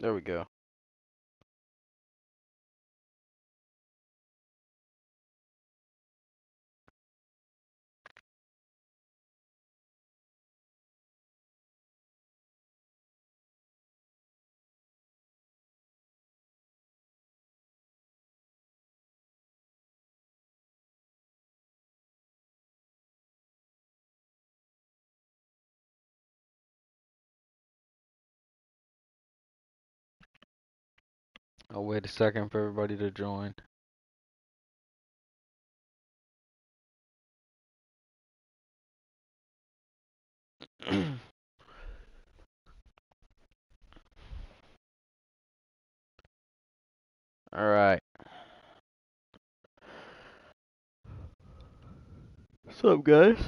There we go. I'll wait a second for everybody to join. All right. What's up, guys?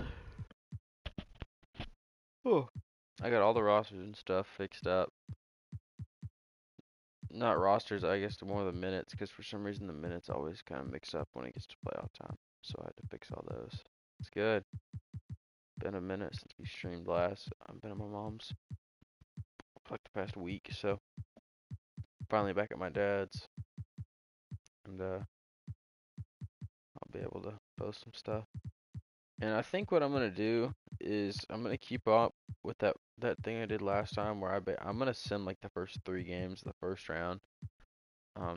Oh, I got all the rosters and stuff fixed up. Not rosters, I guess, more the minutes, because for some reason the minutes always kind of mix up when it gets to playoff time. So I had to fix all those. It's good. Been a minute since we streamed last. I've been at my mom's for like the past week, so finally back at my dad's, and I'll be able to post some stuff. And I think what I'm gonna do is I'm gonna keep up with that thing I did last time, where I'm gonna sim like the first 3 games of the first round.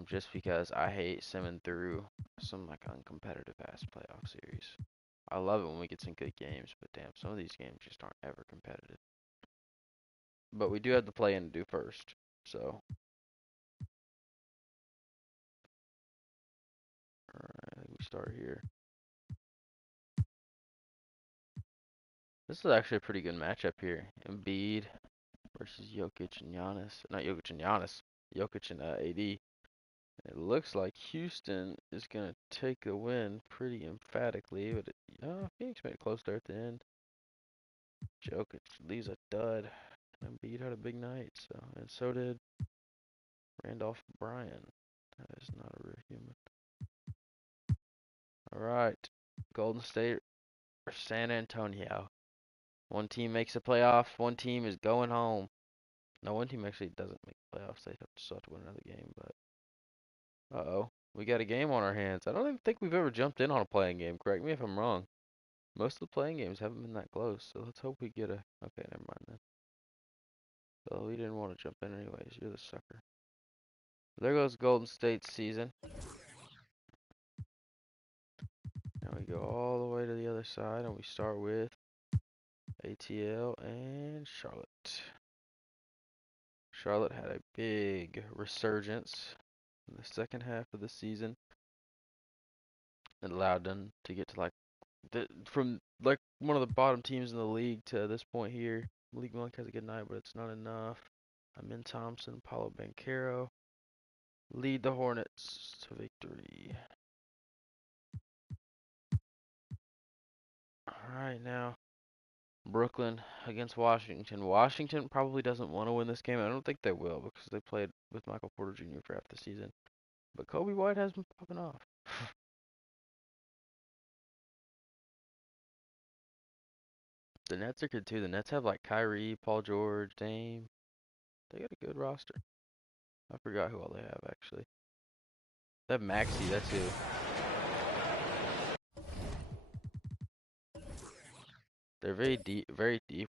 Just because I hate simming through some like uncompetitive ass playoff series. I love it when we get some good games, but damn, some of these games just aren't ever competitive. But we do have the play-in to do first, so. Alright, I think we start here. This is actually a pretty good matchup here. Embiid versus Jokic and Giannis. Not Jokic and Giannis. Jokic and AD. It looks like Houston is going to take the win pretty emphatically, but Phoenix made it close there at the end. Jokic leaves a dud. And Embiid had a big night, and so did Randolph Bryan. That is not a real human. All right, Golden State or San Antonio. One team makes a playoff. One team is going home. No, one team actually doesn't make the playoffs. They still have to win another game, but uh-oh. We got a game on our hands. I don't even think we've ever jumped in on a playing game. Correct me if I'm wrong. Most of the playing games haven't been that close, so let's hope we get a... Okay, never mind then. Well, we didn't want to jump in anyways. You're the sucker. There goes Golden State's season. Now we go all the way to the other side, and we start with ATL and Charlotte. Charlotte had a big resurgence in the second half of the season. It allowed them to get to from one of the bottom teams in the league to this point here. Malik Monk has a good night, but it's not enough. Amin Thompson, Paulo Banchero lead the Hornets to victory. Alright, now Brooklyn against Washington. Washington probably doesn't want to win this game. I don't think they will because they played with Michael Porter Jr. for half the season. But Kobe White has been popping off. The Nets are good too. The Nets have like Kyrie, Paul George, Dame. They got a good roster. I forgot who all they have actually. They have Maxey, that's who. They're very deep,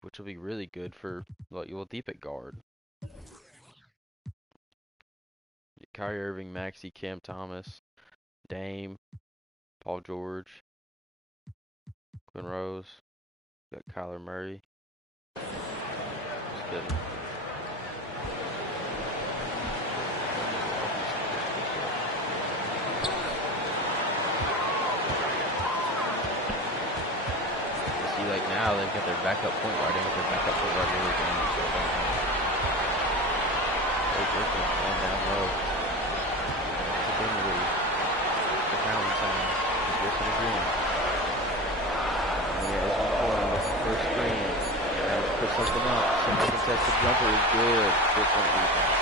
which will be really good for deep at guard. Kyrie Irving, Maxey, Cam Thomas, Dame, Paul George, Quinn Rose, got Kyler Murray. Just kidding. See, like now they've got their backup point guard. They got their backup point guard really down. Blake Griffin going down low. It's a Dinwiddie. The Valentine. Griffin again. And yeah, it's important. That's the first screen. And put something up. Somebody sets the jumper is good. Good point defense.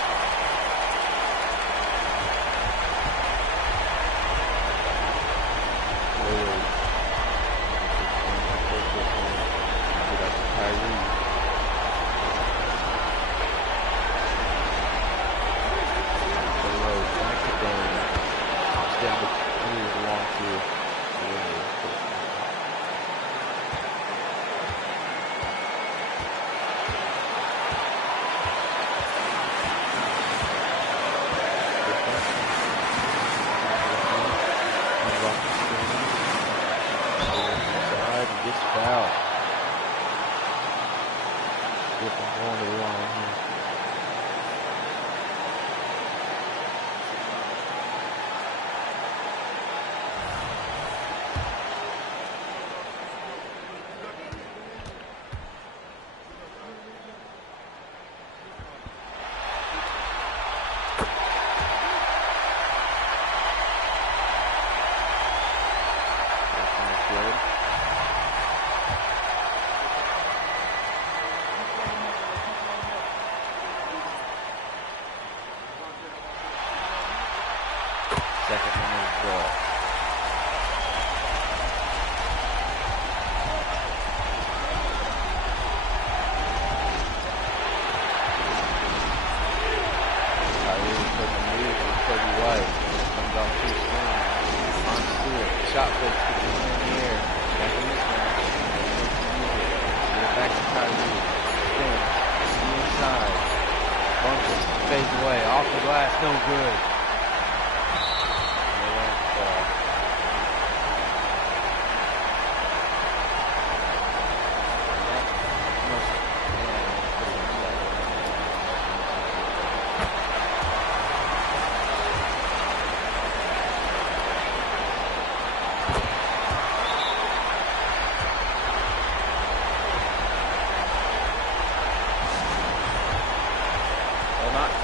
second one as well. Kyrie putting the move on Kobe White. Comes off 2 swings. On Stewart. Shot fakes to the in the air. Back in this one. Get it back to Kyrie. Spins. To the inside. Bumps it. Fades away. Off the glass. No good.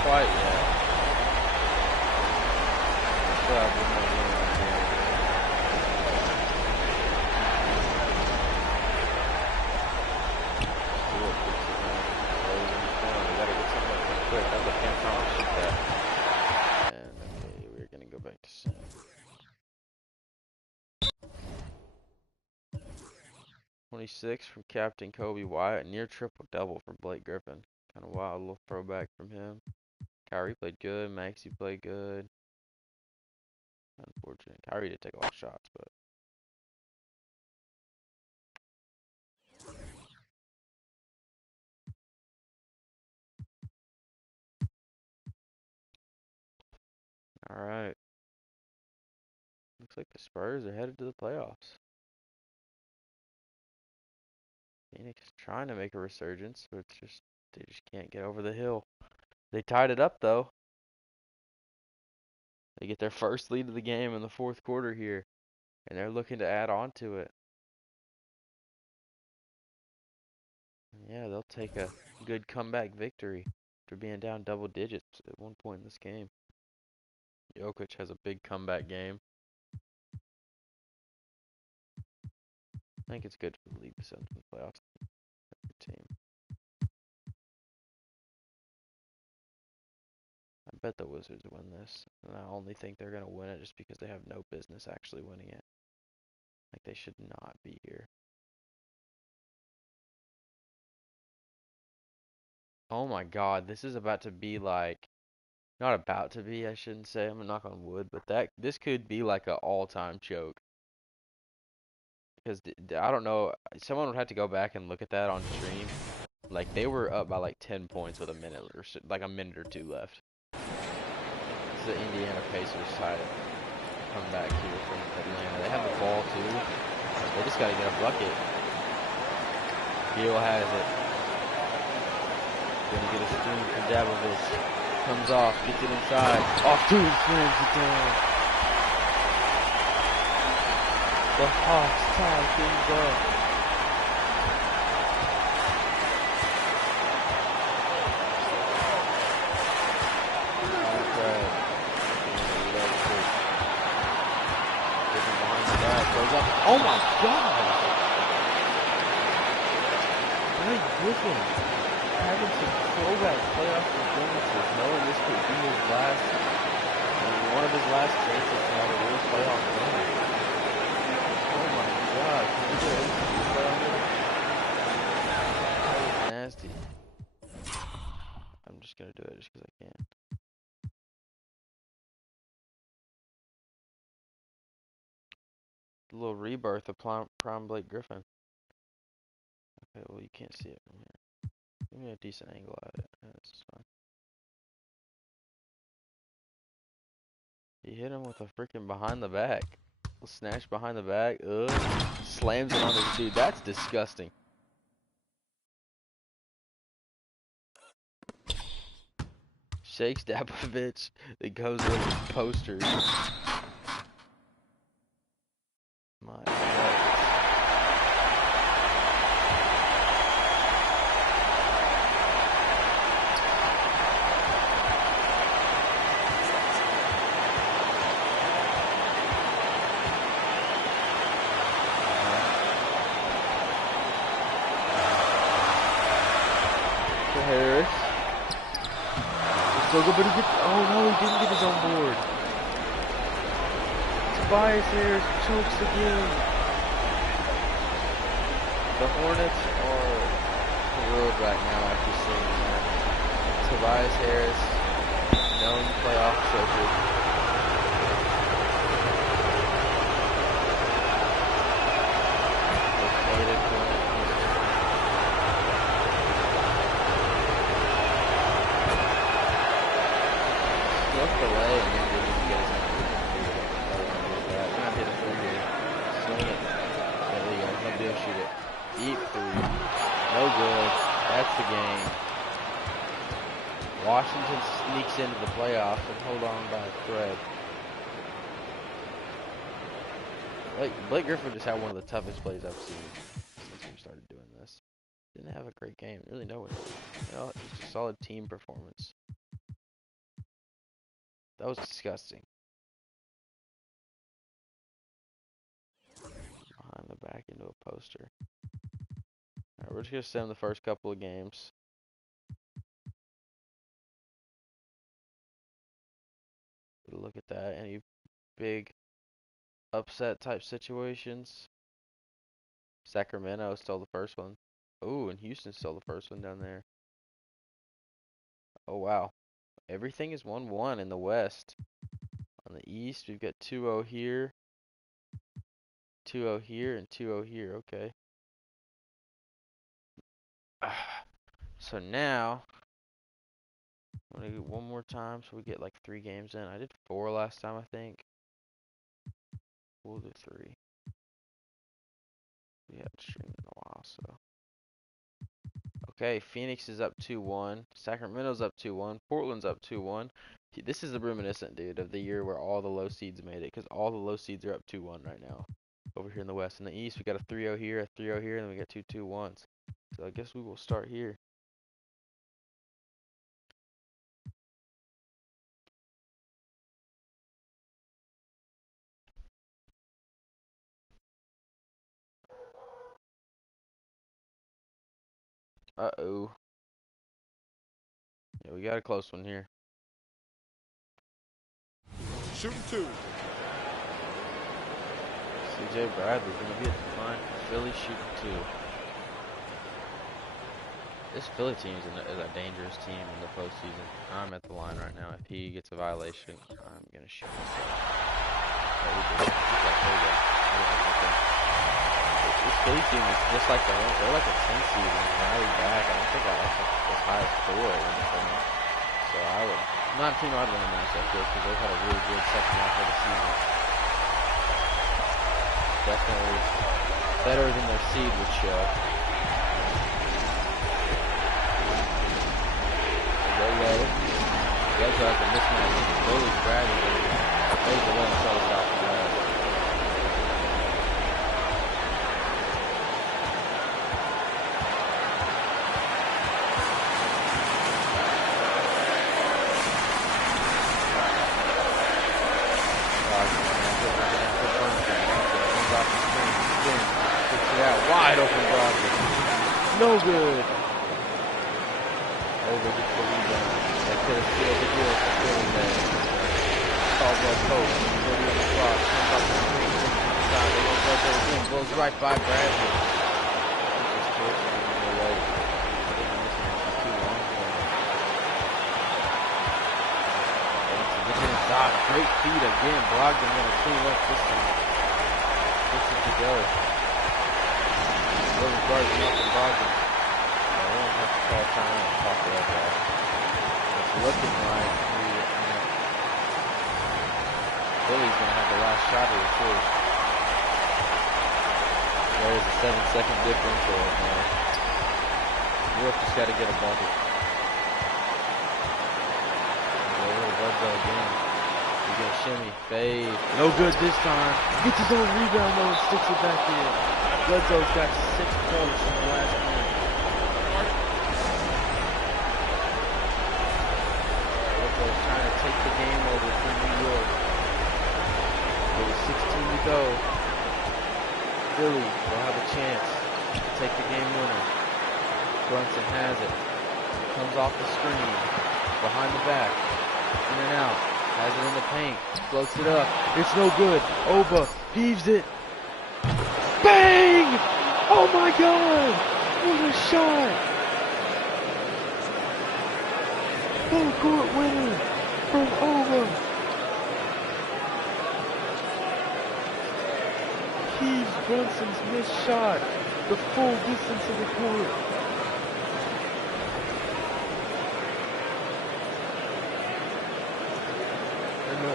Quite yet. Still have one more game on here. Stewart puts it in. Throws in the corner. We gotta get something up quick. That's a can't try to shoot that. And okay, we're gonna go back to center. 26 from Captain Kobe White. Near triple double for Blake Griffin. Kind of wild little throwback from him. Kyrie played good. Maxey played good. Unfortunate. Kyrie did take a lot of shots, but. Alright. Looks like the Spurs are headed to the playoffs. Phoenix is trying to make a resurgence, but it's just they just can't get over the hill. They tied it up though. They get their first lead of the game in the fourth quarter here, and they're looking to add on to it. Yeah, they'll take a good comeback victory after being down double digits at one point in this game. Jokic has a big comeback game. I think it's good for the league to send to the playoffs. Team. I bet the Wizards win this, and I only think they're going to win it just because they have no business actually winning it. Like, they should not be here. Oh my god, this is about to be like, not about to be, I shouldn't say, I'm gonna knock on wood, but this could be like an all-time choke. Because, I don't know, someone would have to go back and look at that on stream. Like, they were up by like 10 points with a minute or two left. This is the Indiana Pacers side come back here from Atlanta. They have the ball too. They just gotta get a bucket. Beal has it. Gonna get a screen from Dabovic. Comes off, gets it inside. Off to his slams it down. The Hawks tie things up. Oh my god! Blake Griffin having some throwback playoff performances, knowing this could be his last, one of his last chances to have a real playoff win. Oh my god, can we get into playoff? That was nasty. I'm just gonna do it just because I can. A little rebirth of prime Blake Griffin. Okay, well you can't see it from here. Give me a decent angle at it. That's fine. He hit him with a freaking behind the back. Snatch behind the back. Ugh. Slams it on this dude. That's disgusting. Shakes Dabovic. It goes over posters. My God. Harris. Still good, but he gets. Oh no, he didn't get his own board. Tobias Harris chokes again. The Hornets are thrilled right now after seeing that. Tobias Harris, known playoff choker. Was made a corner. Slipped away and then didn't even get his hand. Not hit a three here. Swing it. There we go. He'll be able to shoot it. Deep three. No good. That's the game. Washington sneaks into the playoffs and hold on by a thread. Blake Griffin just had one of the toughest plays I've seen since we started doing this. Didn't have a great game. Really no one did. You know, it was a solid team performance. That was disgusting. Behind the back into a poster. Alright, we're just going to send the first couple of games. Look at that. Any big upset type situations? Sacramento stole the first one. Ooh, and Houston stole the first one down there. Oh, wow. Everything is 1-1 in the West. On the East, we've got 2-0 here. 2-0 here and 2-0 here. Okay. So now, I'm going to do one more time so we get like 3 games in. I did 4 last time, I think. We'll do 3. We haven't streamed in a while, so. Okay, Phoenix is up 2-1. Sacramento's up 2-1. Portland's up 2-1. This is a reminiscent, dude, of the year where all the low seeds made it, because all the low seeds are up 2-1 right now. Over here in the West. In the East, we got a 3-0 here, a 3-0 here, and then we got 2 2-1s. So I guess we will start here. Uh-oh. Yeah, we got a close one here. Shooting 2. C.J. Bradley's going to be at the line. Philly shooting 2. This Philly team is a dangerous team in the postseason. I'm at the line right now. If he gets a violation, I'm going to shoot myself. This Philly team is just like the Hornets. They're like a 10 seed and rally back. I don't think I got as high as 4 at one point. So I'm not a team I'd want to match up with because they've had a really good second half of the season. Definitely better than their seed would show. That's like a mismatch. Philly's Bradley. Philly's the one that started it off the ground. Wide open Brogdon. No good. Over gets the rebound. That could have sealed the deal for Philly there. Caldwell Pope. 30 on the clock. Comes off the screen. Inside. They won't go there again. Blows right by Bradley. Just forcing him away. I think the mismatch is too long for him. Gets inside. Great feed again. Brogdon going to clean up this time. Gets it to go. Those guards up and Brogdon. I don't have to call time out and talk to that guy. It's looking like Philly's going to have the last shot of the series. There's a 7-second differential right now. Europe just got to get a bucket. Over to Bledsoe again. He's going to shimmy, fade. No good this time. Gets his own rebound though and sticks it back in. Bledsoe's got 6 points in the last minute. Bledsoe's trying to take the game over for New York. With 16 to go. Philly will have a chance to take the game winner. Brunson has it. Comes off the screen. Behind the back. In and out. Has it in the paint. Floats it up. It's no good. Oba heaves it. Bang! Oh my God! What a shot! Full court winner from Oba. Heaves Brunson's missed shot the full distance of the court.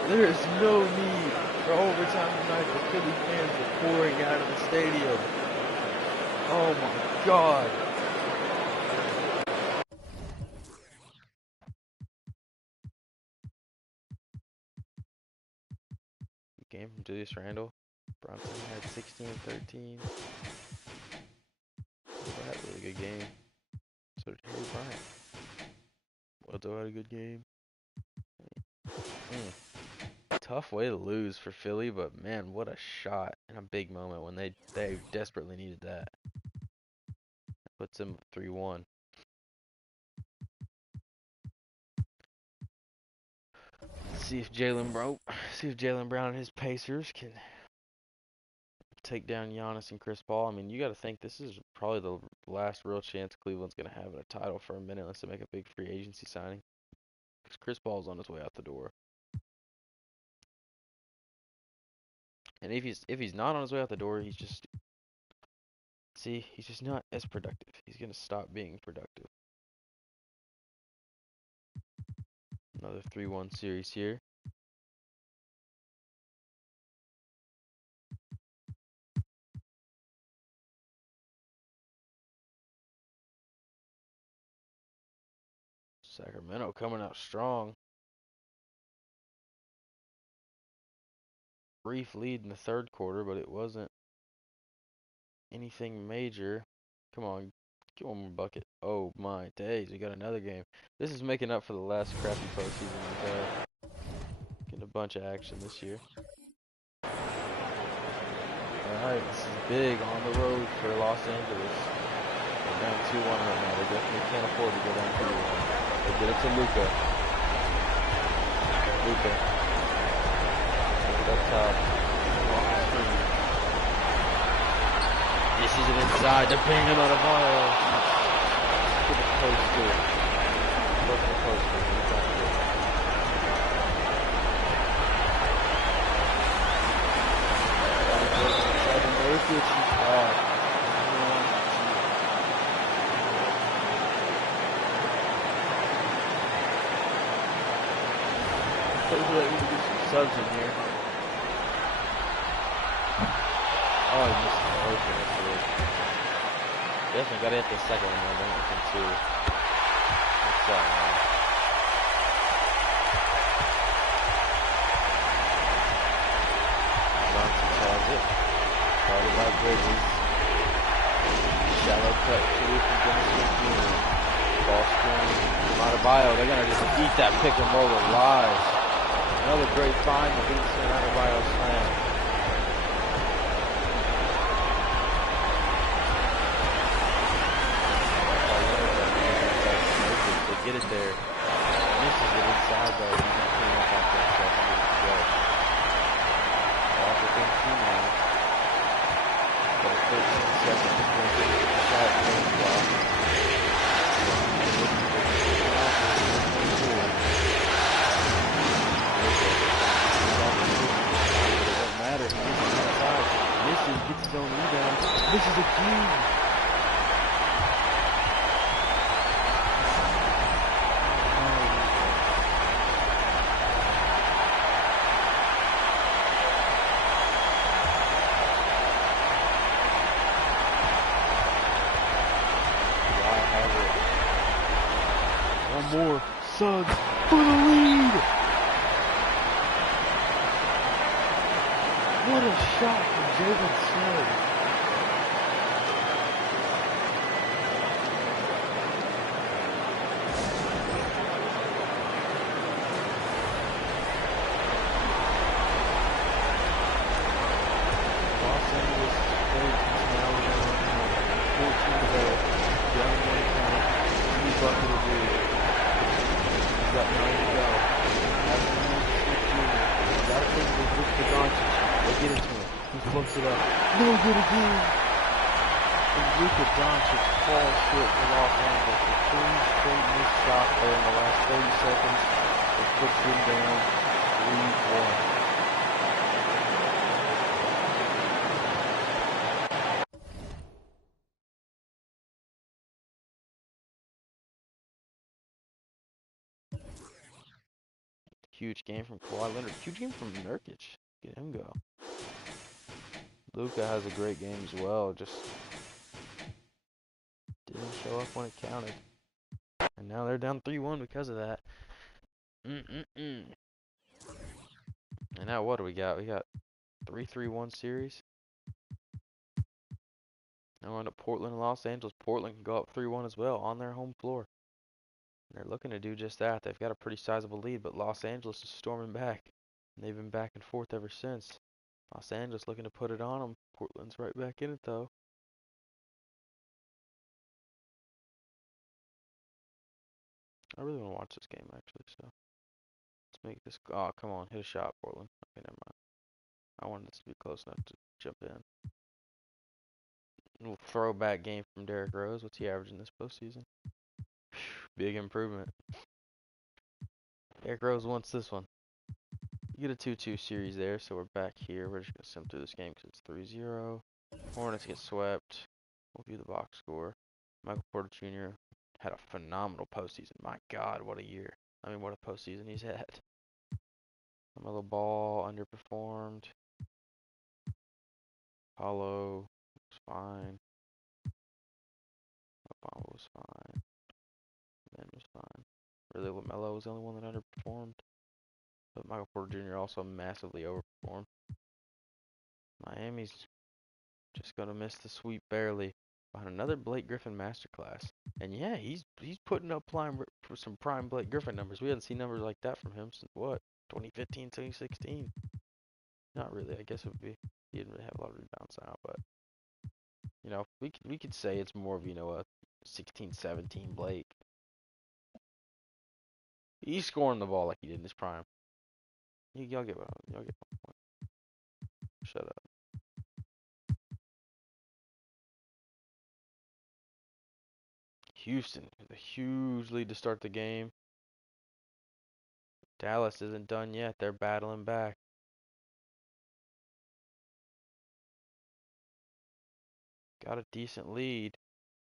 There is no need for overtime tonight. The Philly fans are pouring out of the stadium. Oh my God. Game from Julius Randle. Brunson had 16 and 13. That had a really good game. So did Harry Bryant. Waldo had a good game. Tough way to lose for Philly, but man, what a shot and a big moment when they desperately needed that. Puts them 3-1. See if Jaylen Brown and his Pacers can take down Giannis and Chris Paul. I mean, you got to think this is probably the last real chance Cleveland's going to have at a title for a minute unless they make a big free agency signing. Because Chris Paul's on his way out the door. And if he's not on his way out the door, he's just not as productive. He's going to stop being productive. Another 3-1 series here. Sacramento coming out strong. Brief lead in the third quarter, but it wasn't anything major. Come on, get one more bucket. Oh my days, we got another game. This is making up for the last crappy postseason we've had. Getting a bunch of action this year. Alright, this is big on the road for Los Angeles. They're down 2-1 right now. They definitely can't afford to go down 2-1. They get it to Luka. Up top. This is an inside to bang him out of ball. To the poster. Look at the poster. We need to get some subs in here. Oh, he missed the first one. That's good. Definitely got to hit the second one. I don't think too. What's that, man? Johnson has it. Started by Bridges. Shallow cut through from Dennis Jr. Ball screen from Adebayo. They're going to just eat that pick and roll alive. Another great find. The Vincent Adebayo slam. Get it there. Misses it inside though. He's not clean up like that, so I think it's good. Off within 2 now. Got 13 seconds. He's going to get the shot from the block. It doesn't matter. He misses inside. Misses, gets his own rebound. Misses again. More Suns for the lead. What a shot from Jalen Suggs. Los Angeles Lakers now down 14 to go. Down 1 point. Bucket of lead. Got 9 to go. Luka Doncic. They get it to him. He floats it up. No good again. And Luka Doncic falls short for Los Angeles with 3 straight missed shots there in the last 30 seconds. It puts them down 3-1. Huge game from Kawhi Leonard. Huge game from Nurkic. Get him go. Luka has a great game as well. Just didn't show up when it counted. And now they're down 3-1 because of that. And now what do we got? We got 3-3-1 series. Now we're on to Portland and Los Angeles. Portland can go up 3-1 as well on their home floor. And they're looking to do just that. They've got a pretty sizable lead, but Los Angeles is storming back. And they've been back and forth ever since. Los Angeles looking to put it on them. Portland's right back in it though. I really want to watch this game actually, so let's make this. Oh, come on, hit a shot, Portland. Okay, never mind. I wanted this to be close enough to jump in. Little throwback game from Derrick Rose. What's he averaging this postseason? Big improvement. Derrick Rose wants this one. You get a 2-2 series there, so we're back here. We're just going to sim through this game because it's 3-0. Hornets get swept. We'll view the box score. Michael Porter Jr. had a phenomenal postseason. My God, what a year. I mean, what a postseason he's had. LaMelo Ball underperformed. Paulo was fine. Obama was fine. Ben was fine. Really, LaMelo was the only one that underperformed. But Michael Porter Jr. also massively overperformed. Miami's just going to miss the sweep barely. Behind another Blake Griffin masterclass. And yeah, he's putting up for some prime Blake Griffin numbers. We hadn't seen numbers like that from him since what? 2015, 2016. Not really. I guess it would be. He didn't really have a lot of rebounds now, but you know, we could say it's more of, you know, a 16, 17 Blake. He's scoring the ball like he did in his prime. Y'all get my point. Shut up. Houston with a huge lead to start the game. Dallas isn't done yet. They're battling back. Got a decent lead.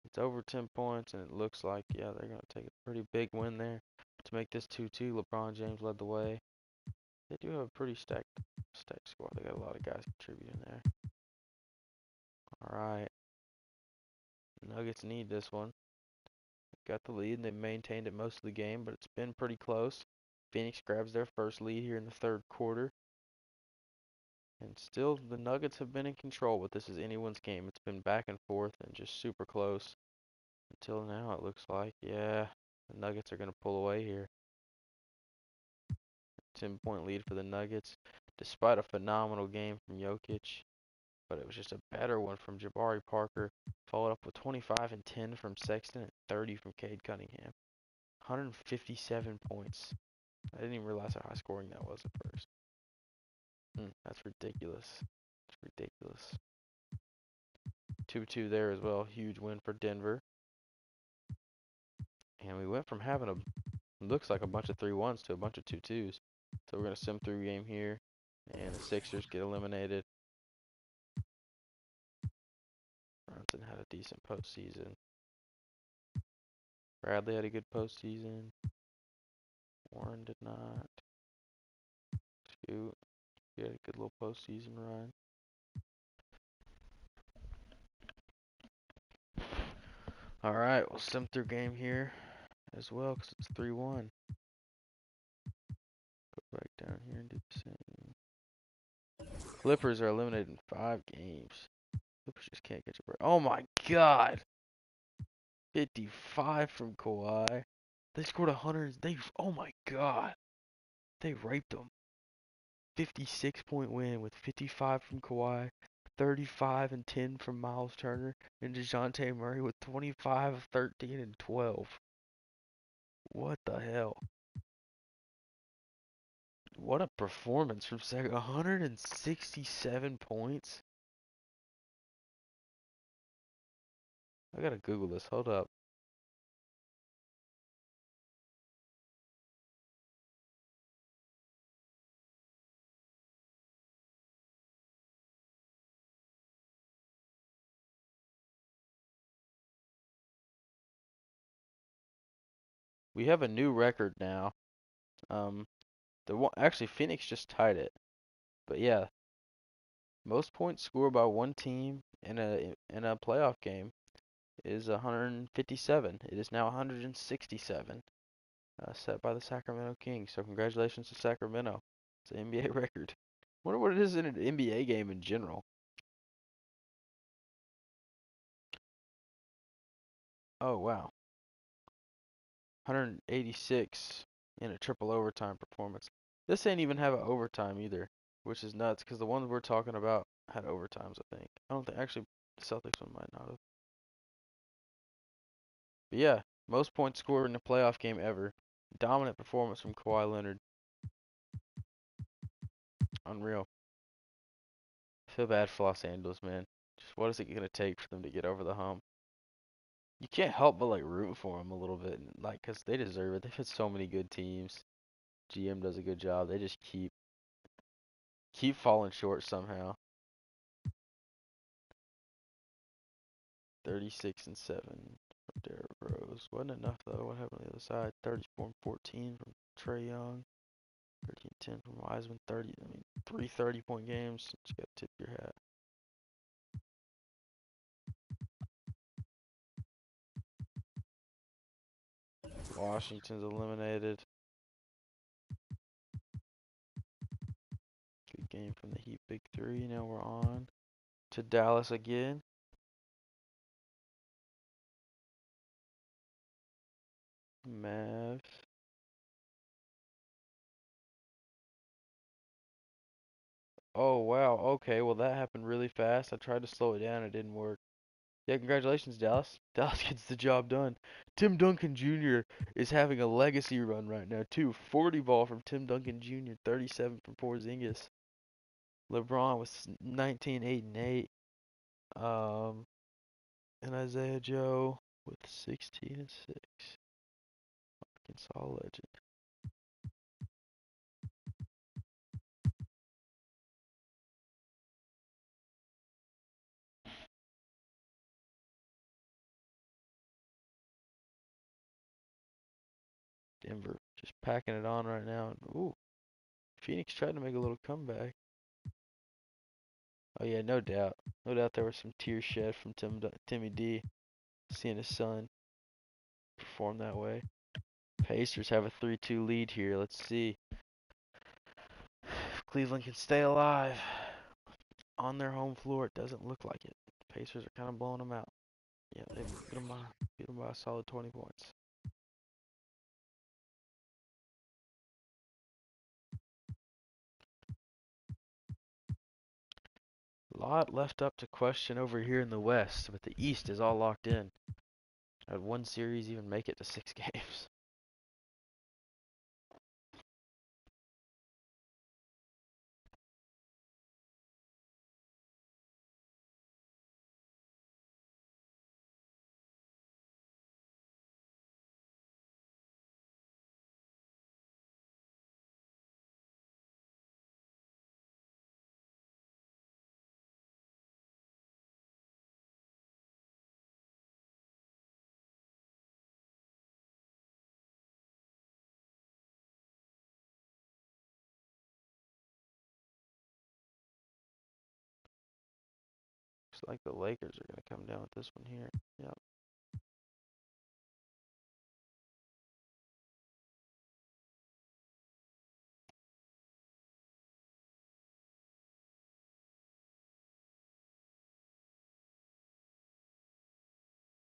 It's over 10 points, and it looks like, yeah, they're going to take a pretty big win there to make this 2-2. LeBron James led the way. They do have a pretty stacked squad. They got a lot of guys contributing there. All right. Nuggets need this one. Got the lead, and they maintained it most of the game, but it's been pretty close. Phoenix grabs their first lead here in the third quarter. And still, the Nuggets have been in control, but this is anyone's game. It's been back and forth and just super close. Until now, it looks like, yeah, the Nuggets are going to pull away here. 10-point lead for the Nuggets, despite a phenomenal game from Jokic. But it was just a better one from Jabari Parker, followed up with 25 and 10 from Sexton and 30 from Cade Cunningham. 157 points. I didn't even realize how high scoring that was at first. That's ridiculous. It's ridiculous. 2-2 there as well. Huge win for Denver. And we went from having looks like a bunch of 3-1s to a bunch of 2-2s. So we're going to sim through game here. And the Sixers get eliminated. Brunson had a decent postseason. Bradley had a good postseason. Warren did not. Shoot. He had a good little postseason run. Alright, we'll sim through game here as well because it's 3-1. Go back down here and do the same. Clippers are eliminated in 5 games. Clippers just can't catch a break. Oh my God! 55 from Kawhi. They scored 100. Oh my God. They raped them. 56-point win with 55 from Kawhi, 35 and 10 from Miles Turner, and DeJounte Murray with 25, 13, and 12. What the hell? What a performance from second. 167 points. I gotta Google this. Hold up. We have a new record now. Um, actually Phoenix just tied it. But yeah, most points scored by one team in a playoff game is 157. It is now 167, set by the Sacramento Kings. So congratulations to Sacramento. It's an NBA record. Wonder what it is in an NBA game in general. Oh wow, 186 in a triple overtime performance. This ain't even have an overtime either, which is nuts because the ones we're talking about had overtimes. I think. I don't think actually the Celtics one might not have. But yeah, most points scored in a playoff game ever. Dominant performance from Kawhi Leonard. Unreal. I feel bad for Los Angeles, man. Just what is it gonna take for them to get over the hump? You can't help but like root for them a little bit, like, 'cause they deserve it. They've had so many good teams. GM does a good job. They just keep falling short somehow. 36 and 7 from Derrick Rose. Wasn't enough though. What happened on the other side? 34 and 14 from Trae Young. 13 and 10 from Wiseman. 30. I mean, 3 30-point games. You gotta tip your hat. Washington's eliminated. Good game from the Heat Big Three. Now we're on to Dallas again. Mavs. Oh wow. Okay. Well, that happened really fast. I tried to slow it down. It didn't work. Yeah. Congratulations, Dallas. Dallas gets the job done. Tim Duncan Jr. is having a legacy run right now too. 40 ball from Tim Duncan Jr. 37 from Porzingis. LeBron was 19, 8 and 8. Um, and Isaiah Joe with 16 and 6. Arkansas legend. Denver just packing it on right now. Ooh, Phoenix tried to make a little comeback. Oh yeah, no doubt. No doubt there was some tears shed from Timmy D seeing his son perform that way. Pacers have a 3-2 lead here. Let's see if Cleveland can stay alive on their home floor. It doesn't look like it. Pacers are kind of blowing them out. Yeah, they beat them by a solid 20 points. A lot left up to question over here in the West, but the East is all locked in. Had one series even make it to 6 games. Looks like the Lakers are going to come down with this one here. Yep.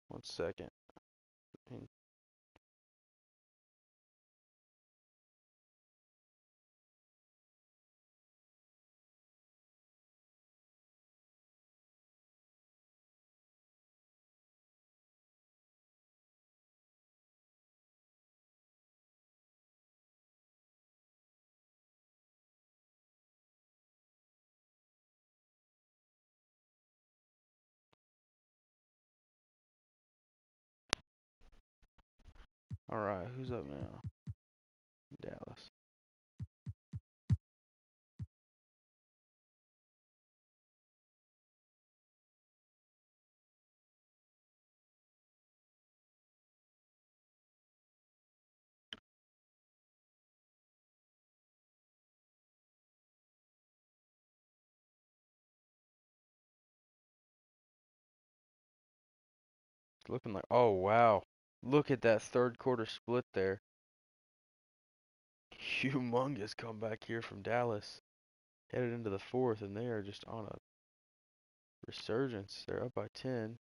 One second. All right, who's up now? Dallas. It's looking like, oh wow. Look at that third quarter split there. Humongous comeback here from Dallas. Headed into the fourth, and they are just on a resurgence. They're up by 10.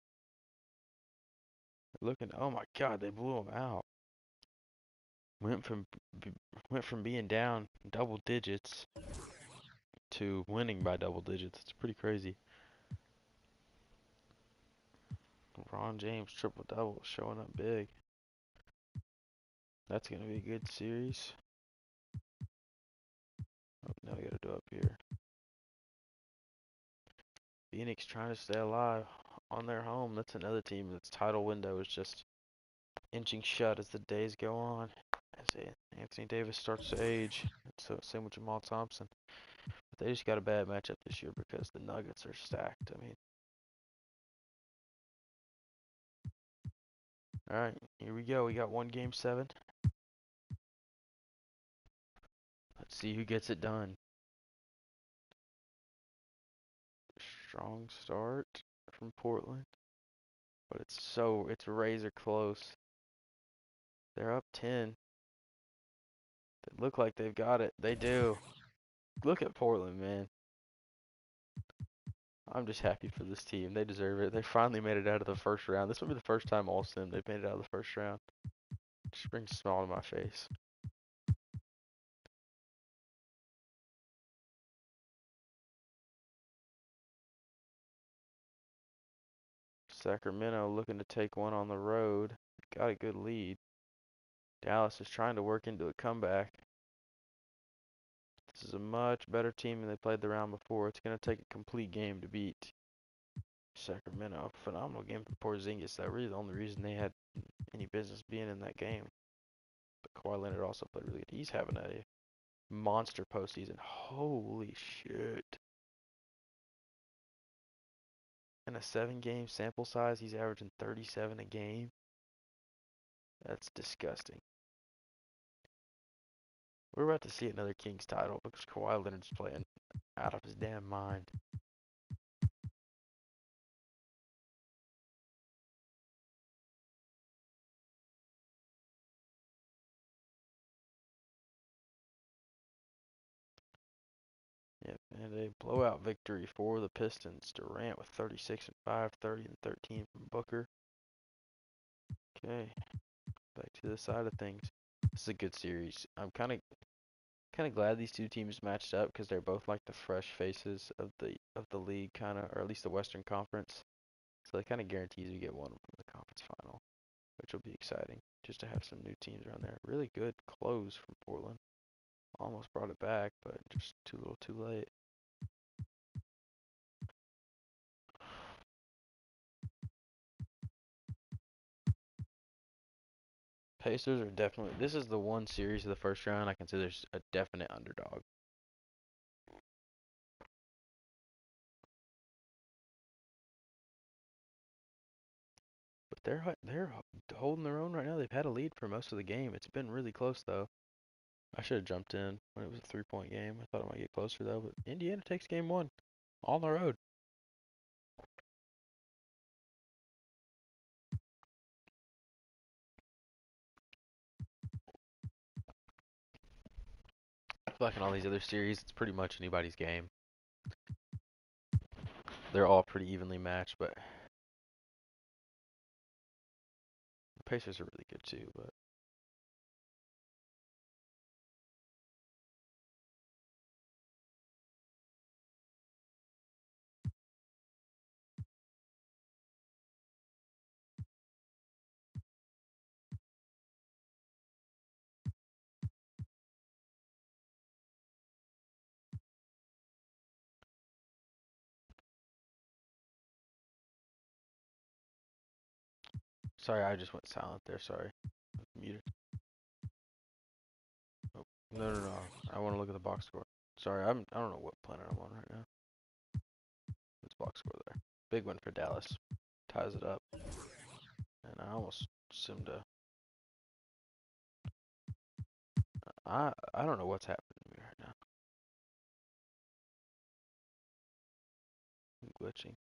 Looking, oh my God, they blew them out. Went from went from being down double digits to winning by double digits. It's pretty crazy. LeBron James triple double showing up big. That's gonna be a good series. Oh, now we gotta do up here. Phoenix trying to stay alive on their home. That's another team that's title window is just inching shut as the days go on. As Anthony Davis starts to age. So same with Jamal Thompson. But they just got a bad matchup this year because the Nuggets are stacked. I mean, all right, here we go. We got one game 7. Let's see who gets it done. Strong start from Portland, but it's razor close. They're up 10. They look like they've got it. They do. Look at Portland, man. I'm just happy for this team. They deserve it. They finally made it out of the first round. This will be the first time all sim they've made it out of the first round. Just brings a smile to my face. Sacramento looking to take one on the road. Got a good lead. Dallas is trying to work into a comeback. This is a much better team than they played the round before. It's going to take a complete game to beat Sacramento. Phenomenal game for Porzingis. That really the only reason they had any business being in that game. But Kawhi Leonard also played really good. He's having a monster postseason. Holy shit. In a 7-game sample size, he's averaging 37 a game. That's disgusting. We're about to see another Kings title because Kawhi Leonard's playing out of his damn mind. Yep, and a blowout victory for the Pistons. Durant with 36 and 5, 30 and 13 from Booker. Okay, back to the side of things. This is a good series. I'm kind of glad these two teams matched up because they're both like the fresh faces of the league, kind of, or at least the Western Conference. So that kind of guarantees we get one from the conference final, which will be exciting just to have some new teams around there. Really good close from Portland. Almost brought it back, but just too little too late. Pacers are definitely, this is the one series of the first round I consider a definite underdog. But they're holding their own right now. They've had a lead for most of the game. It's been really close though. I should have jumped in when it was a 3-point game. I thought it might get closer though, but Indiana takes game 1 on the road. Like in all these other series, it's pretty much anybody's game. They're all pretty evenly matched, but the Pacers are really good too. But Sorry, I just went silent there. Sorry. I was muted. Oh, no. I want to look at the box score. Sorry, I don't know what planet I'm on right now. It's box score there. Big win for Dallas. Ties it up. And I almost assumed I don't know what's happening to me right now. I'm glitching.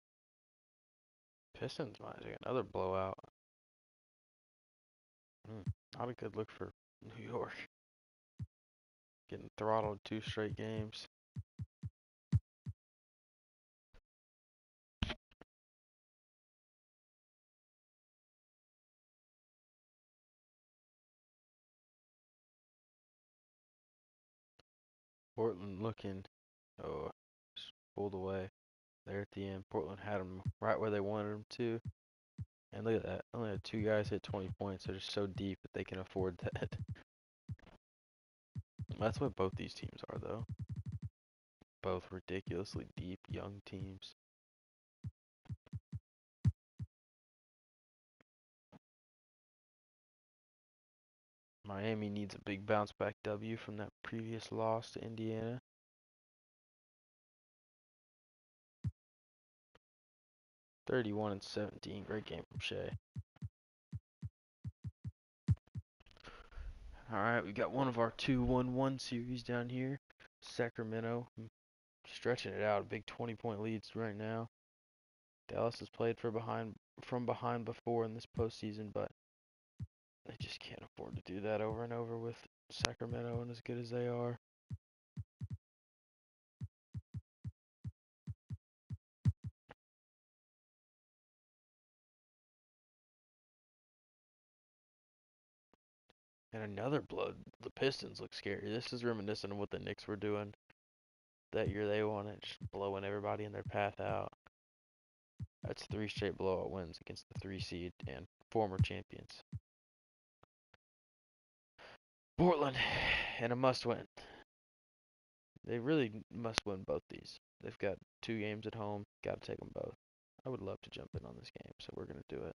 Pistons might take another blowout. Not a good look for New York. Getting throttled 2 straight games. Portland looking, just pulled away there at the end. Portland had them right where they wanted them to. And look at that. Only had 2 guys hit 20 points. They're just so deep that they can afford that. That's what both these teams are, though. Both ridiculously deep, young teams. Miami needs a big bounce back W from that previous loss to Indiana. (31-17), great game from Shea. Alright, we got one of our 2-1-1 series down here. Sacramento stretching it out, a big 20-point leads right now. Dallas has played from behind before in this postseason, but they just can't afford to do that over and over with Sacramento and as good as they are. And another blow. The Pistons look scary. This is reminiscent of what the Knicks were doing that year they won it, just blowing everybody in their path out. That's 3 straight blowout wins against the 3 seed and former champions. Portland, and a must win. They really must win both these. They've got 2 games at home. Got to take them both. I would love to jump in on this game, so we're going to do it.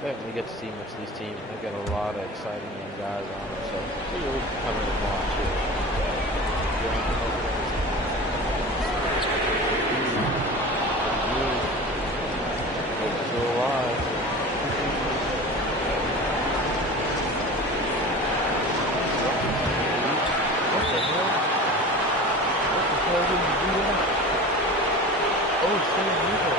I haven't really get to see much of these teams. They've got a lot of exciting young guys on them, so we really come in and watch it. Still alive. What the hell? What the hell did you do that? Oh, San Diego.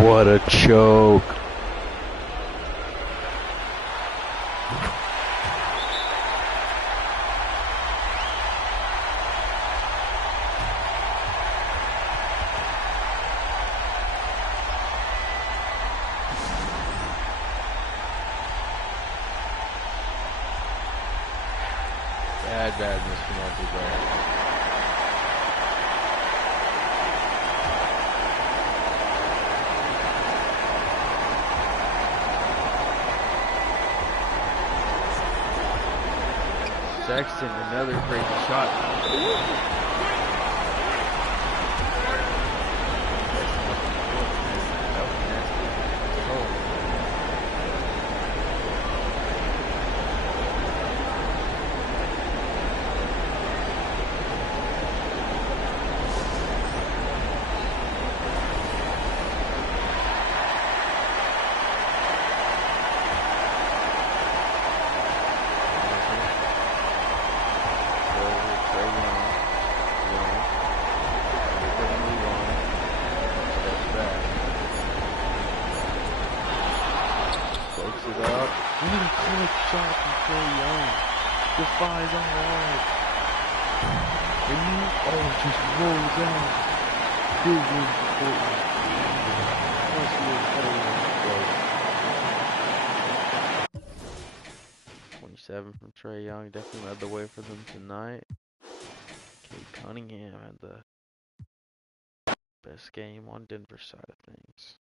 What a choke. bad Mr. Monty, bro. Sexton, another crazy shot. Shot from Trae Young. Defies all odds. And just rolls out. Big win for Portland. Plus he 27 from Trae Young. Definitely led the way for them tonight. Cade Cunningham had the best game on Denver's side of things.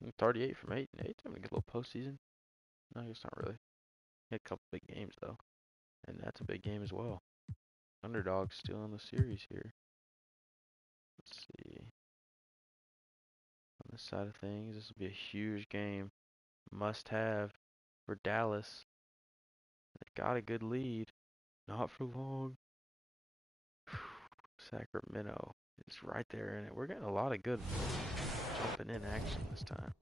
And 38 from 8. Nate's having a good little postseason. No, it's not really. He had a couple big games though. And that's a big game as well. Underdog still in the series here. Let's see. On this side of things, this will be a huge game. Must have for Dallas. They got a good lead. Not for long. Sacramento is right there in it. We're getting a lot of good jumping in action this time.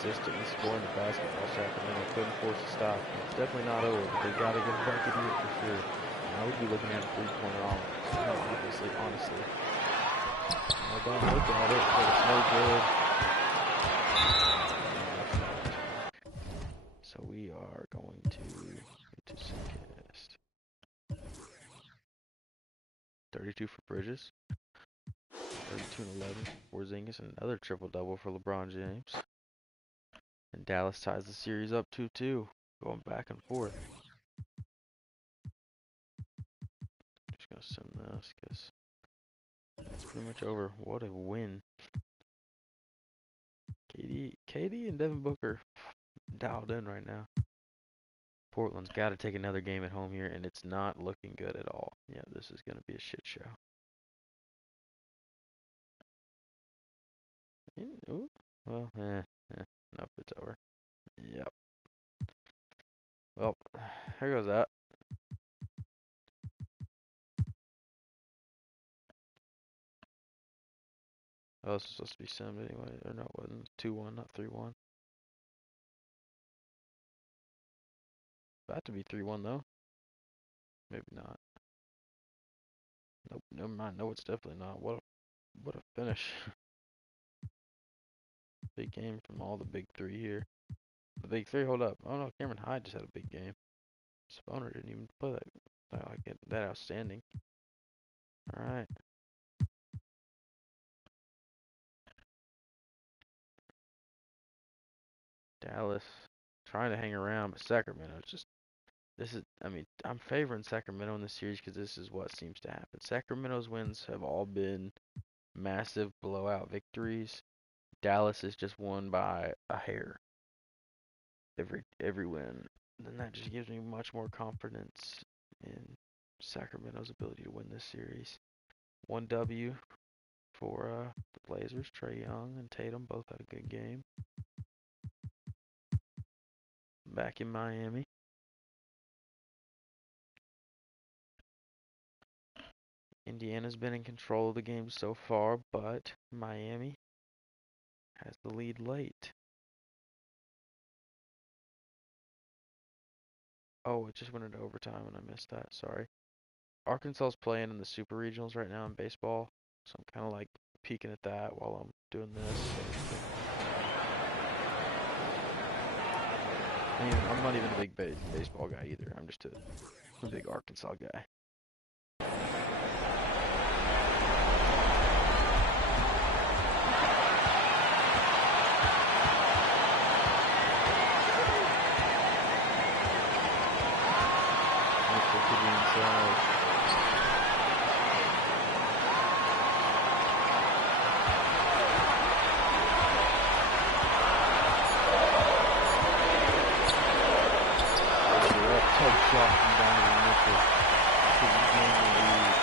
Consistently scoring the basketball. Sacramento couldn't force a stop. It's definitely not over, but they got to get back to do it for sure. And I would be looking at a three-pointer on, obviously, honestly. I don't look at it, but it's no good. So we are going to Suncast. 32 for Bridges. 32 and 11 for Porzingis. Another triple-double for LeBron James. And Dallas ties the series up 2-2. Going back and forth. Just gonna send this because it's pretty much over. What a win. KD and Devin Booker dialed in right now. Portland's got to take another game at home here, and it's not looking good at all. Yeah, this is going to be a shit show. Ooh, well, nope, it's over. Yep. Well, here goes that. Oh, this was supposed to be simmed anyway. Or no, it wasn't. 2-1, not 3-1. About to be 3-1 though. Maybe not. Nope, never mind. No, it's definitely not. What a finish. Big game from all the big three here. The big three, hold up. Oh no, Cameron Hyde just had a big game. Sponer didn't even play that outstanding. Alright. Dallas trying to hang around, but Sacramento just I'm favoring Sacramento in this series because this is what seems to happen. Sacramento's wins have all been massive blowout victories. Dallas is just won by a hair every win. Then that just gives me much more confidence in Sacramento's ability to win this series. 1W for the Blazers. Trae Young and Tatum both had a good game. Back in Miami. Indiana's been in control of the game so far, but Miami has the lead late. Oh, it just went into overtime and I missed that. Sorry. Arkansas's playing in the Super Regionals right now in baseball, so I'm kind of like peeking at that while I'm doing this. I'm not even a big baseball guy either. I'm just a big Arkansas guy. To the inside. Tough shot from Donovan Mitchell to regain the lead.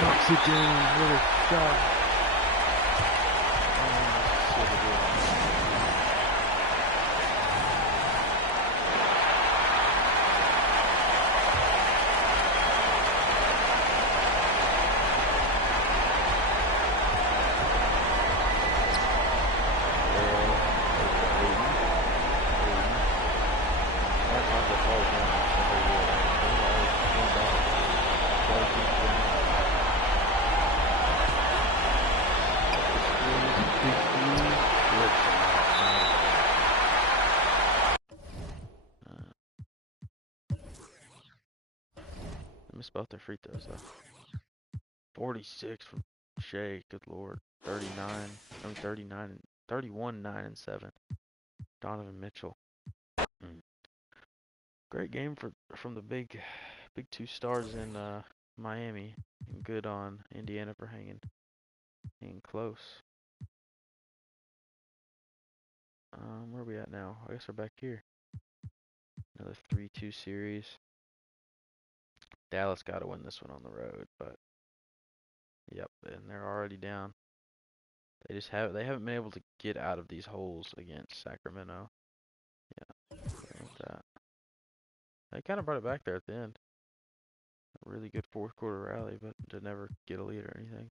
Knocks it down, what a shot. Missed both their free throws though. 46 from Shea, good lord. 31, 9, and 7. Donovan Mitchell. Great game from the big two stars in Miami. And good on Indiana for hanging close. Where are we at now? I guess we're back here. Another 3-2 series. Dallas got to win this one on the road, but yep, and they're already down. They haven't been able to get out of these holes against Sacramento. Yeah, like that. They kind of brought it back there at the end. A really good fourth quarter rally, but to never get a lead or anything.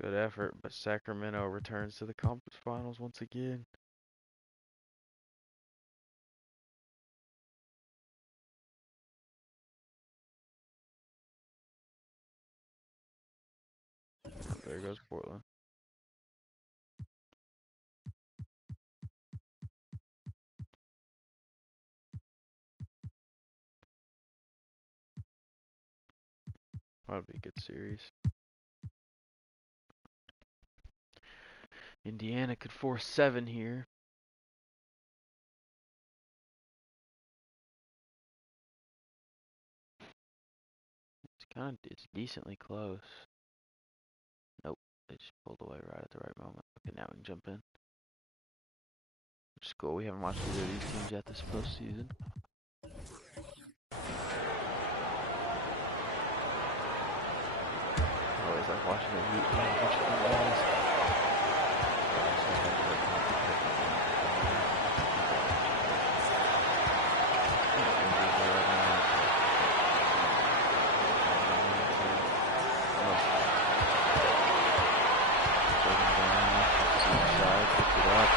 Good effort, but Sacramento returns to the conference finals once again. there goes Portland. That'd be a good series. Indiana could force 7 here. It's decently close. Nope, they just pulled away right at the right moment. Okay, now we can jump in. Which is cool. We haven't watched either of these teams yet this postseason. I always like watching the Heat play Michigan guys. Picks it up.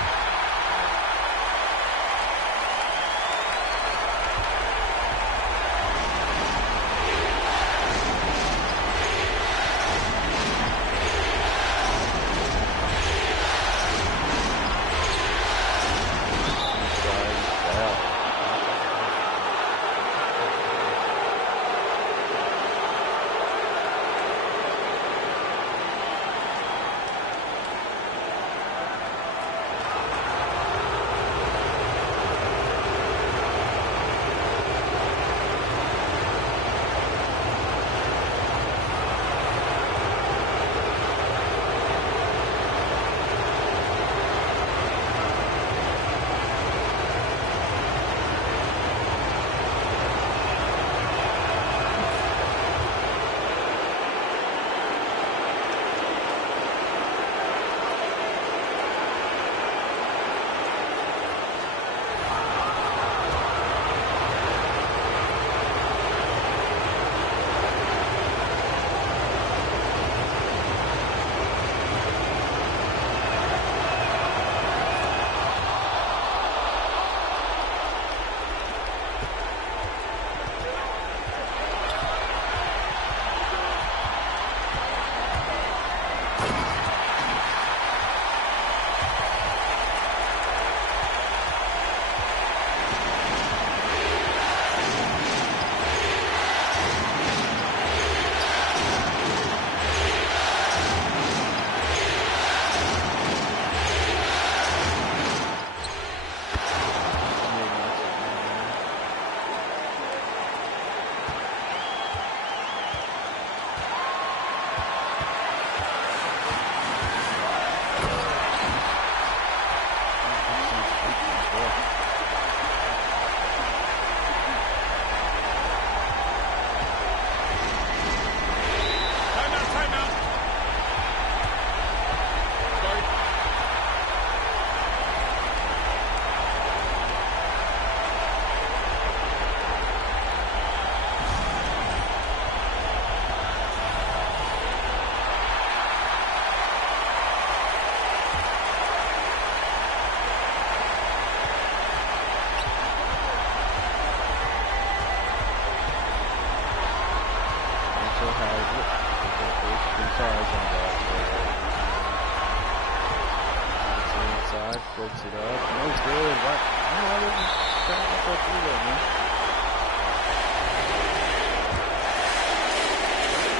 Floats it up. No good. What? I don't know why they're trying to go through there, man.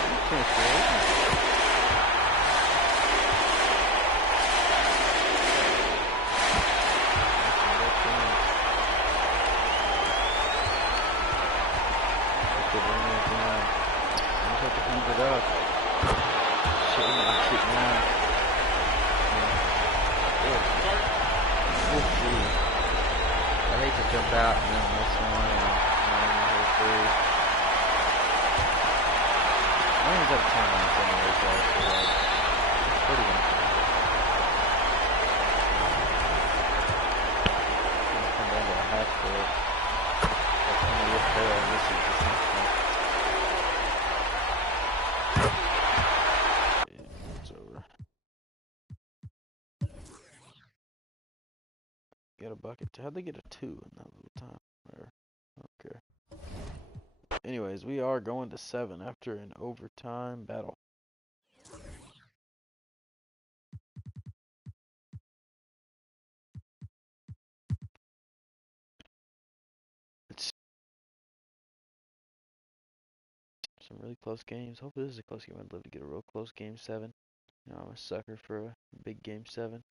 You can't throw it. Have to heave it up. Shit, knocks it down. We'll see. I hate to jump out and then miss one and not even through. I think it's up 10 minutes anyways, though, so like, it's pretty good. Gonna come down to a half court. That's only if there, and this is just not fun. It's over. Got a bucket. How'd they get a 2 in that little time? Whatever. Okay. Anyways, we are going to 7 after an overtime battle. some really close games. Hopefully this is a close game. I'd love to get a real close game 7. You know, I'm a sucker for a big game 7.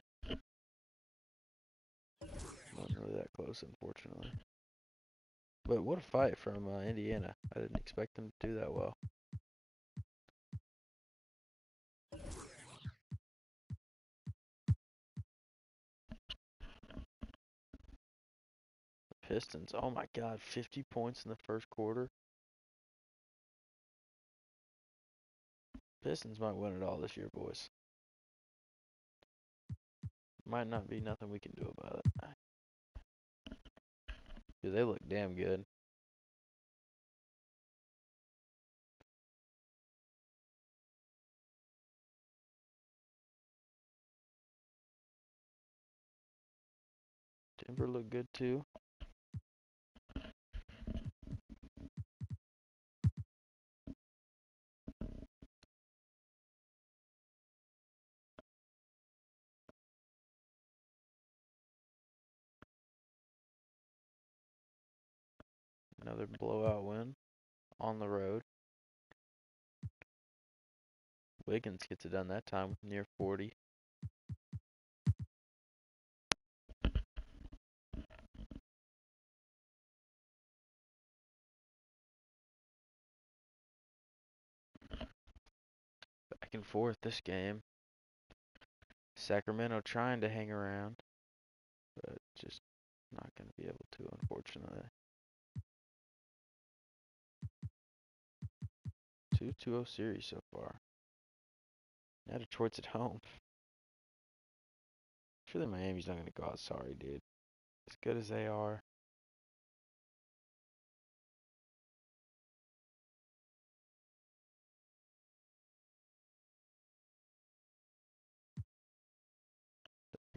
Wasn't really that close, unfortunately. But what a fight from Indiana. I didn't expect them to do that well. Pistons, oh my God, 50 points in the first quarter. Pistons might win it all this year, boys. Might not be nothing we can do about it. Because they look damn good. Denver looked good too. Another blowout win on the road. Wiggins gets it done that time with near 40. Back and forth this game. Sacramento trying to hang around, but just not going to be able to, unfortunately. 2-2-0 series so far. Now Detroit's at home. Surely Miami's not going to go out sorry, dude. As good as they are.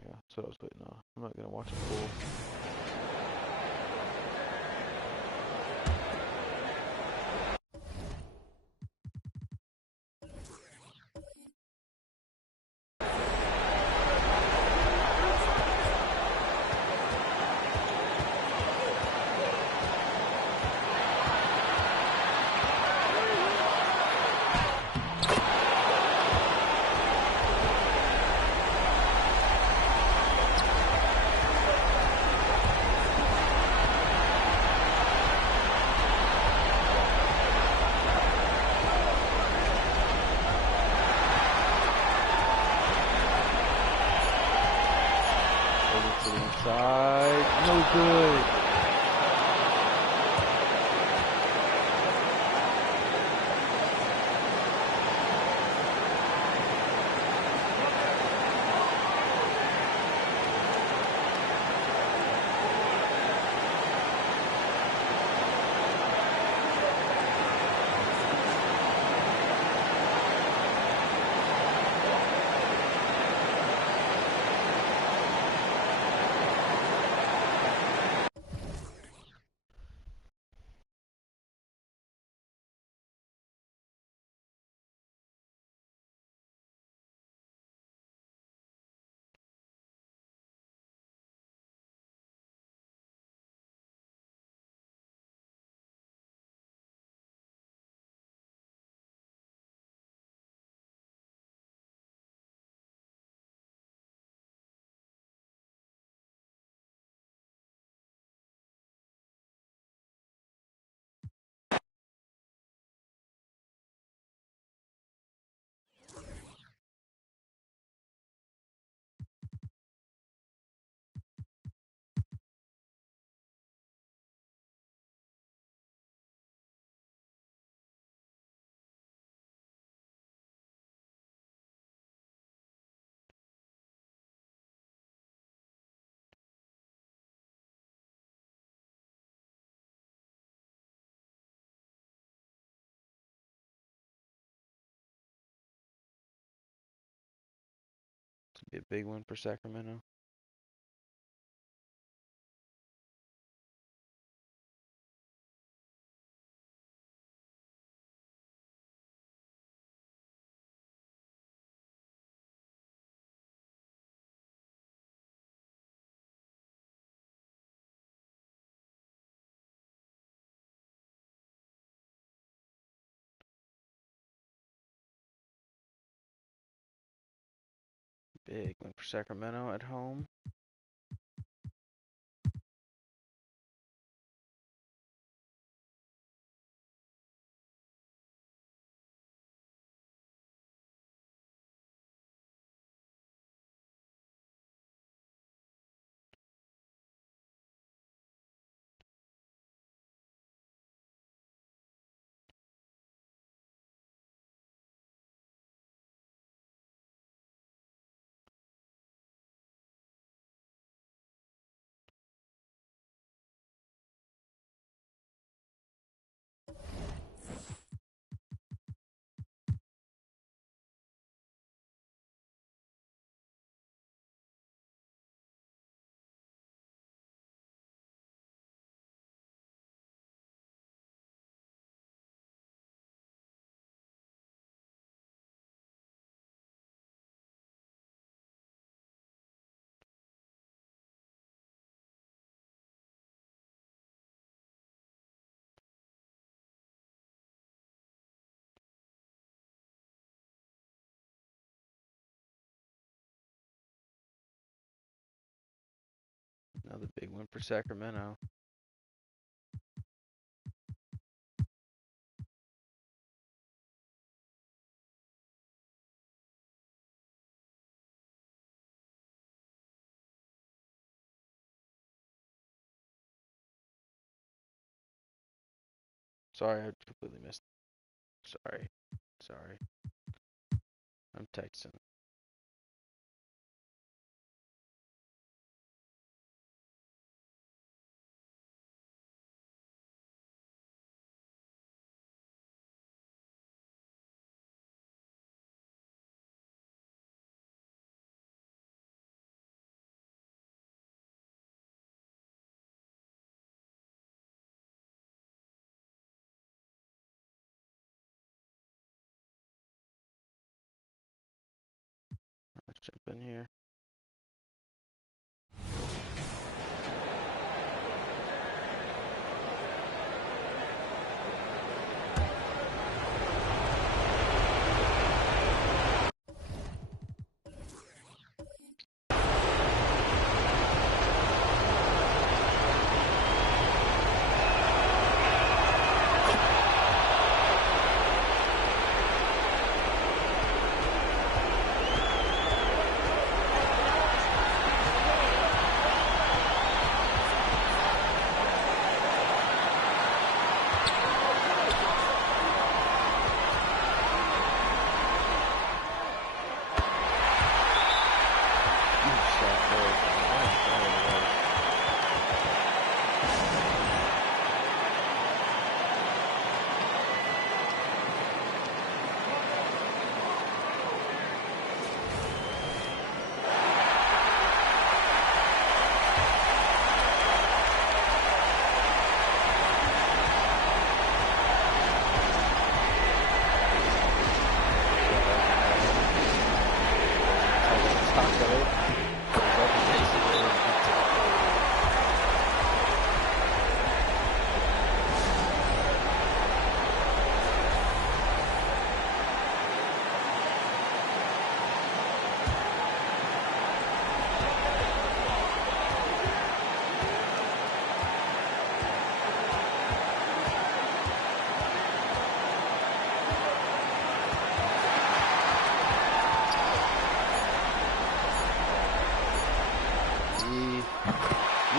Yeah, that's what I was waiting on. I'm not going to watch it full. Over to the inside. No good. It's going to be a big one for Sacramento. Big win for Sacramento at home. Another big win for Sacramento. Sorry, I completely missed. Sorry. I'm texting. Let's jump in here.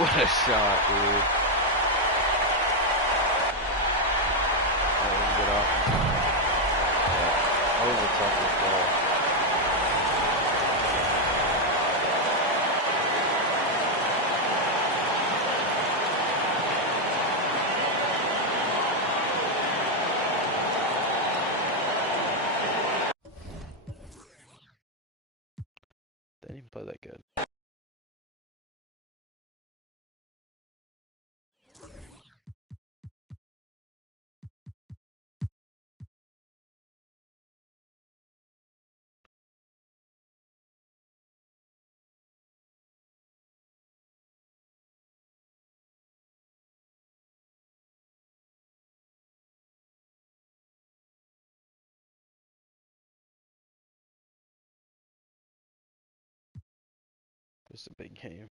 What a shot, dude. I didn't get off in time. Yeah, that was a tough ball. They didn't even play that good. It's a big game.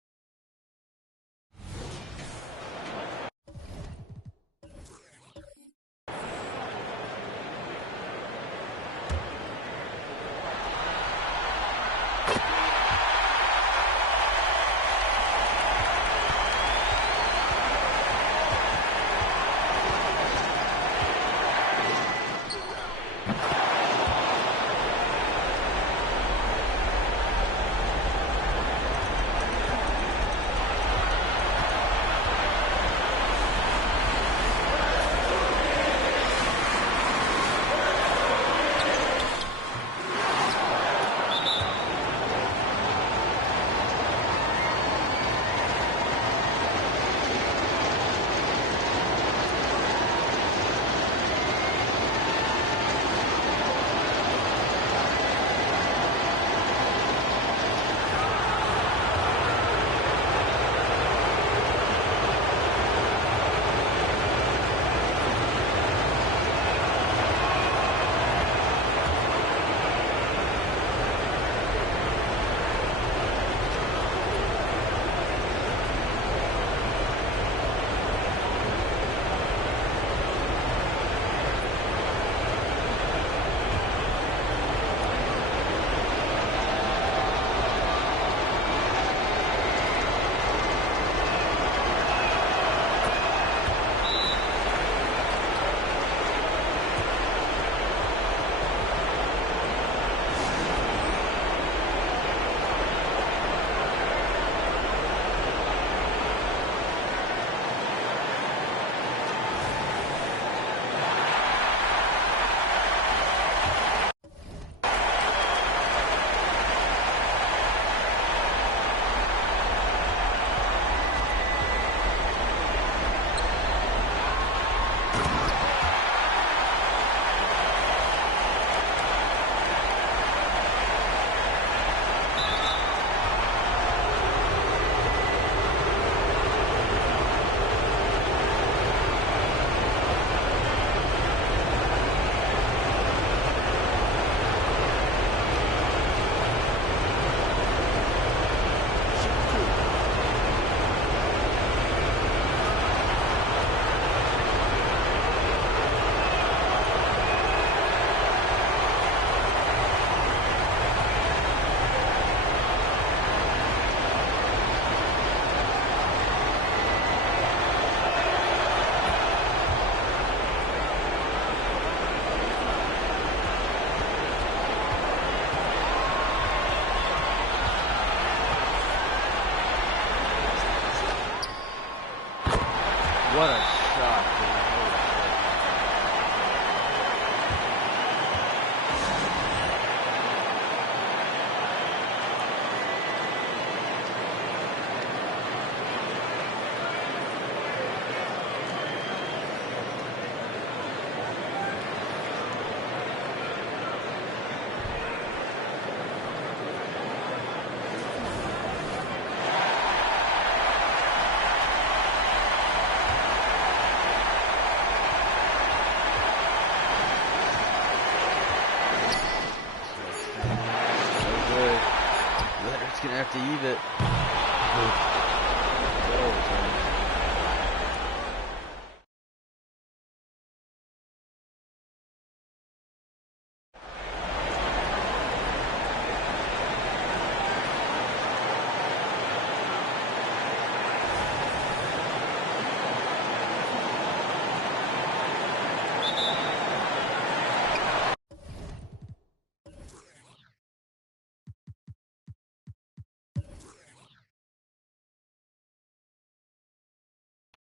What a shot, dude. Holy shit. So good. Leonard's gonna have to eat it.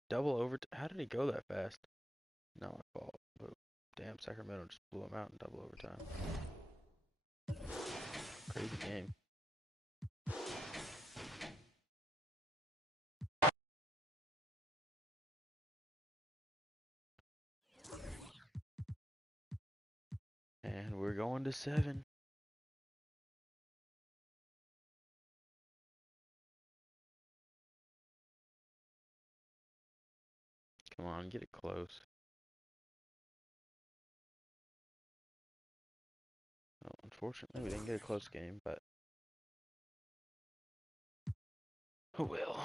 Double over. How did he go that fast? Not my fault. But damn, Sacramento just blew him out in double overtime. Crazy game. And we're going to 7. Come on, get it close. Well, unfortunately, we didn't get a close game, but Who will?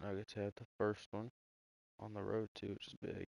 Nuggets have the first one on the road too, which is big.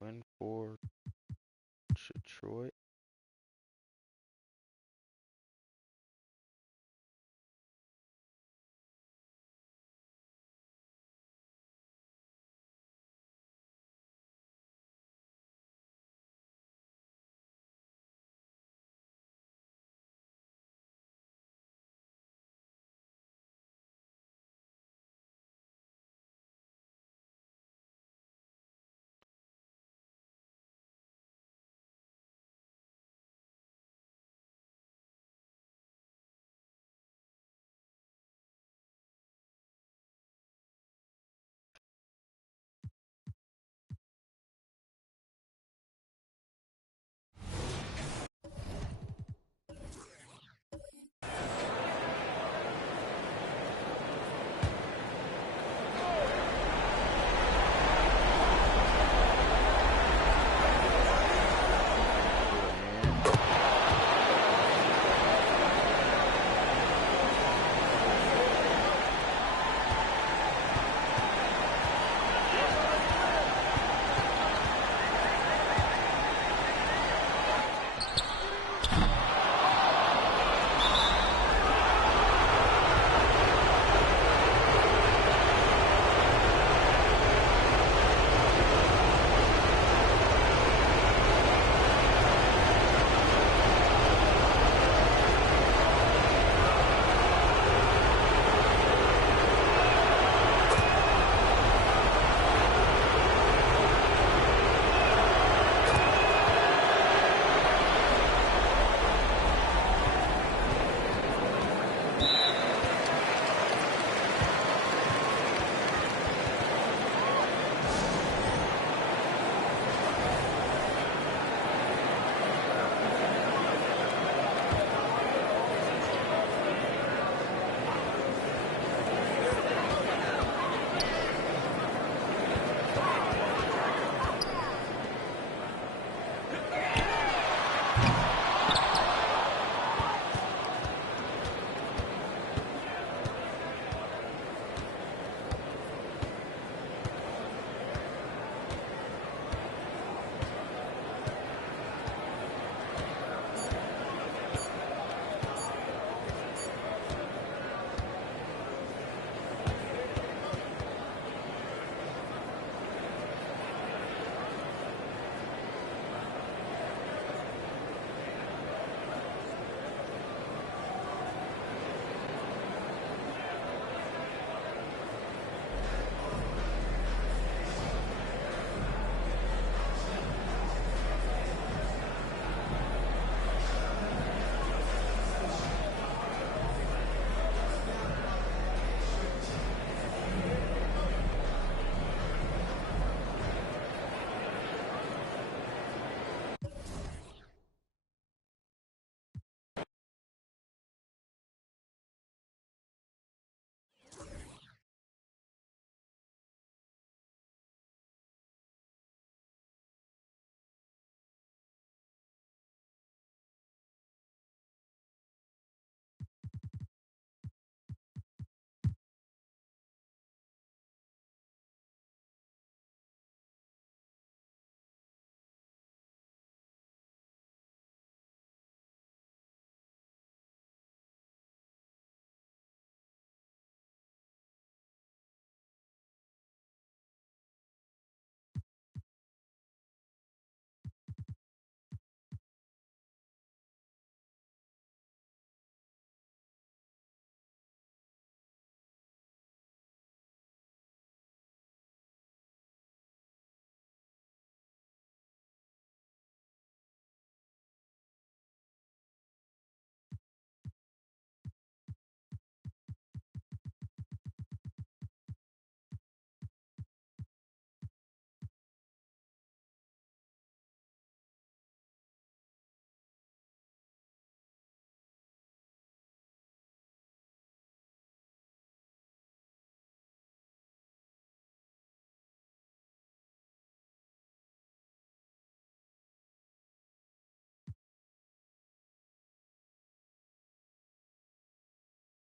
Win for Detroit.